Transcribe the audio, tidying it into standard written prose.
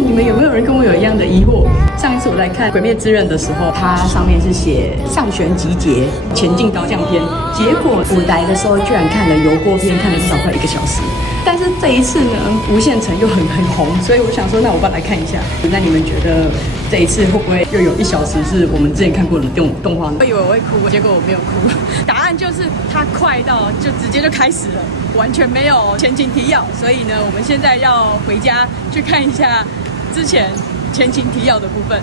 你们有没有人跟我有一样的疑惑？上一次我来看《鬼灭之刃》的时候，它上面是写上弦集结前进刀匠篇，结果我来的时候居然看了油锅篇，看了至少快1个小时。但是这一次呢，无限城又很红，所以我想说，那我爸来看一下。那你们觉得这一次会不会又有1小时是我们之前看过的动画呢？我以为我会哭，结果我没有哭。答案就是它快到就直接就开始了，完全没有前情提要。所以呢，我们现在要回家去看一下之前前情提要的部分。